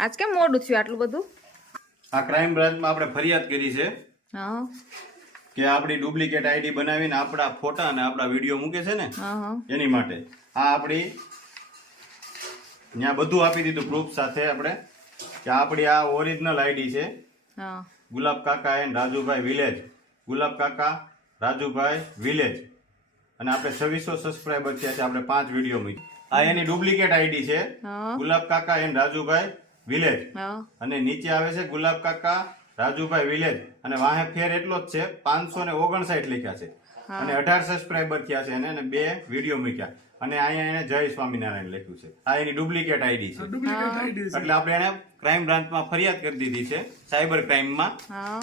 આજ કેમ મોડું થયું આટલું બધું? આ ક્રાઇમ બ્રાન્ચમાં આપણે ફરિયાદ કરી છે હા. કે આપણી ડુપ્લિકેટ આઈડી બનાવીને આપણા ફોટા અને આપણા વીડિયો મૂકે છે ને? એની માટે. આ આપણી ત્યાં બધું આપી દીધું પ્રૂફ સાથે આપણે કે આપણી આ ઓરિજિનલ આઈડી છે ગુલાબ કાકા એન્ડ રાજુભાઈ વિલેજ ગુલાબ કાકા રાજુભાઈ વિલેજ અને આપણે છવ્વીસો સબસ્ક્રાઈબર થયા છે આપણે પાંચ વીડિયો મૂકી આ એની ડુપ્લિકેટ આઈડી છે ગુલાબ કાકા એન્ડ રાજુભાઈ વિલેજ. અને નીચે આવે છે ગુલાબ કાકા રાજુભાઈ વિલેજ. અને વાહે ફેર એટલો જ છે પાંચસો ને ઓગણસાઠ લખ્યા છે. અને અઢાર સબસ્ક્રાઈબર થયા છે અને બે વીડિયો મૂક્યા. અને અહીંયા એને જય સ્વામિનારાયણ લખ્યું છે. આ એની ડુપ્લિકેટ આઈડી છે. એટલે આપણે એને ક્રાઇમ બ્રાન્ચમાં ફરિયાદ કરી દીધી છે સાયબર ક્રાઇમમાં હા.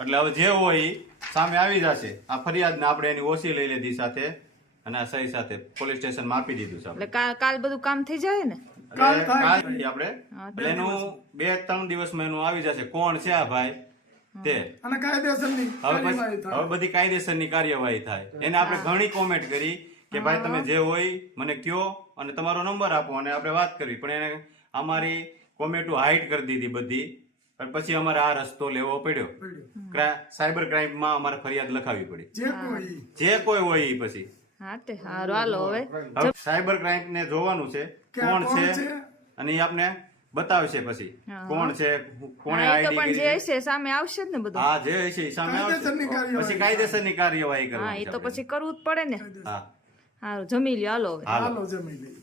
એટલે હવે જે હોય સામે આવી જશે. આ ફરિયાદને આપણે એની ઓછી લઈ લીધી સાથે અને આ સહી સાથે પોલીસ સ્ટેશનમાં આપી દીધું છે એટલે કાલ બધું કામ થઈ જાય ને? કાલ થાય. આપણે. એટલે એનું બે ત્રણ દિવસમાં એનું આવી જશે. કોણ છે આ ભાઈ? તે. અને કાયદેસરની હવે હવે બધી કાયદેસરની કાર્યવાહી થાય. એને આપણે ઘણી કોમેન્ટ કરી કે ભાઈ તમે જે હોય મને કયો અને તમારો નંબર આપો અને આપણે વાત કરી. પણ એને અમારી કોમેન્ટો હાઈડ કરી દીધી બધી. અને પછી અમારે આ રસ્તો લેવો પડ્યો. સાયબર ક્રાઇમમાં અમારે ફરિયાદ લખાવી પડી. જે કોઈ. જે કોઈ હોય પછી. હા તે હારું હાલો હવે. સાયબર ક્રાઇમ ને જોવાનું છે. કોણ છે? અને એ આપને બતાવશે પછી. કોણ છે? કોણે આઈડી પણ જે હશે સામે આવશે જ ને બધું. હા જે હશે સામે આવશે. કાયદેસરની કાર્યવાહી. પછી કાયદેસરની કાર્યવાહી હા એ તો પછી કરવું જ પડે ને. હા. હારું જમી લ્યો હાલો હવે. હાલો. જમી લઈએ